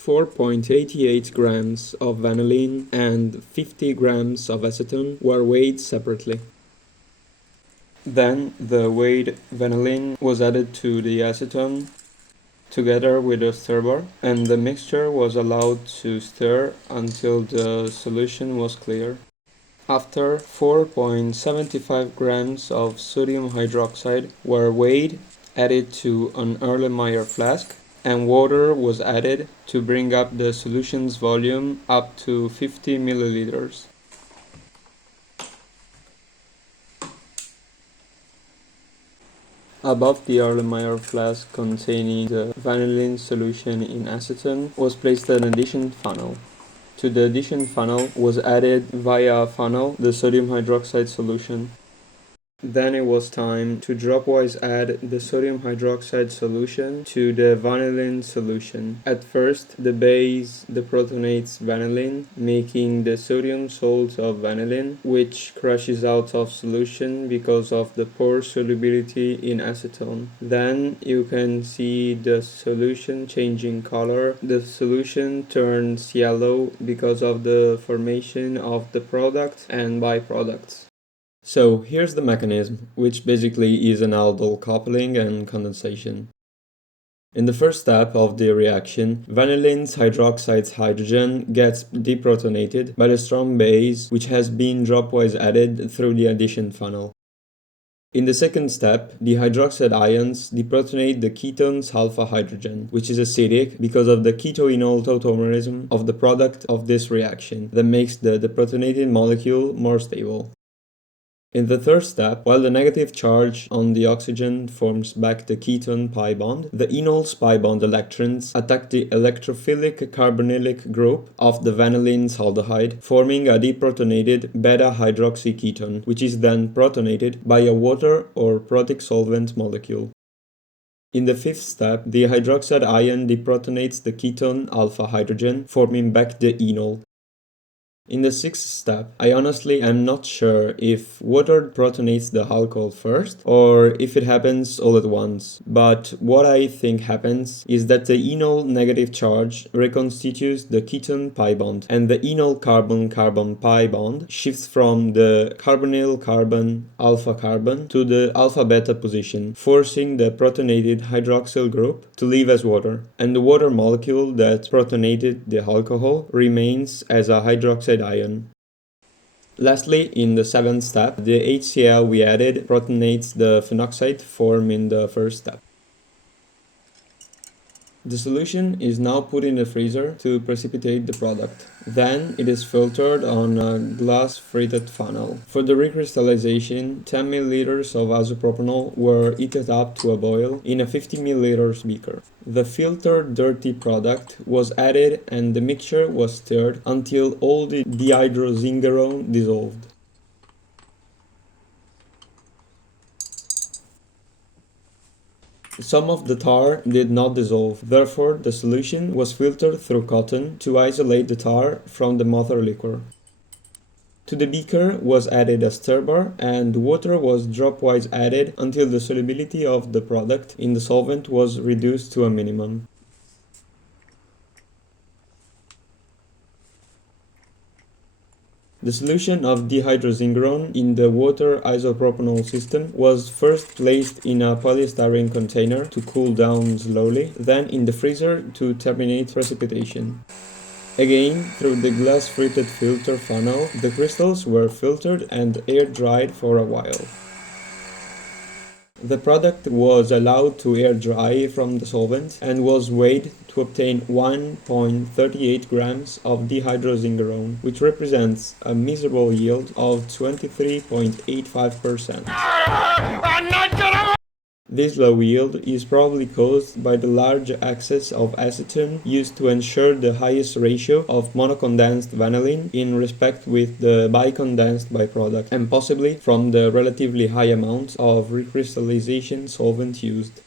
4.88 grams of vanillin and 50 grams of acetone were weighed separately. Then the weighed vanillin was added to the acetone together with a stir bar, and the mixture was allowed to stir until the solution was clear. After 4.75 grams of sodium hydroxide were weighed, added to an Erlenmeyer flask, and water was added to bring up the solution's volume up to 50 milliliters. Above the Erlenmeyer flask containing the vanillin solution in acetone was placed an addition funnel. To the addition funnel was added via a funnel the sodium hydroxide solution. Then it was time to dropwise add the sodium hydroxide solution to the vanillin solution. At first, the base deprotonates vanillin, making the sodium salt of vanillin, which crashes out of solution because of the poor solubility in acetone. Then you can see the solution changing color. The solution turns yellow because of the formation of the product and byproducts. So here's the mechanism, which basically is an aldol coupling and condensation. In the first step of the reaction, vanillin's hydroxide's hydrogen gets deprotonated by the strong base, which has been dropwise added through the addition funnel. In the second step, the hydroxide ions deprotonate the ketone's alpha hydrogen, which is acidic because of the keto-enol tautomerism of the product of this reaction that makes the deprotonated molecule more stable. In the third step, while the negative charge on the oxygen forms back the ketone pi bond, the enol's pi bond electrons attack the electrophilic carbonylic group of the vanillin's aldehyde, forming a deprotonated beta-hydroxy ketone, which is then protonated by a water or protic solvent molecule. In the fifth step, the hydroxide ion deprotonates the ketone alpha hydrogen, forming back the enol. In the sixth step, I honestly am not sure if water protonates the alcohol first or if it happens all at once, but what I think happens is that the enol negative charge reconstitutes the ketone pi bond, and the enol carbon-carbon pi bond shifts from the carbonyl carbon alpha carbon to the alpha beta position, forcing the protonated hydroxyl group to leave as water, and the water molecule that protonated the alcohol remains as a hydroxide ion. Lastly, in the seventh step, the HCl we added protonates the phenoxide formed in the first step. The solution is now put in the freezer to precipitate the product. Then it is filtered on a glass fritted funnel. For the recrystallization, 10 ml of isopropanol were heated up to a boil in a 50 ml beaker. The filtered dirty product was added and the mixture was stirred until all the dehydrozingerone dissolved. Some of the tar did not dissolve, therefore the solution was filtered through cotton to isolate the tar from the mother liquor. To the beaker was added a stir bar and water was dropwise added until the solubility of the product in the solvent was reduced to a minimum. The solution of dehydrozingerone in the water isopropanol system was first placed in a polystyrene container to cool down slowly, then in the freezer to terminate precipitation. Again, through the glass fritted filter funnel, the crystals were filtered and air-dried for a while. The product was allowed to air dry from the solvent and was weighed to obtain 1.38 grams of dehydrozingerone, which represents a miserable yield of 23.85%. This low yield is probably caused by the large excess of acetone used to ensure the highest ratio of monocondensed vanillin in respect with the bicondensed byproduct, and possibly from the relatively high amount of recrystallization solvent used.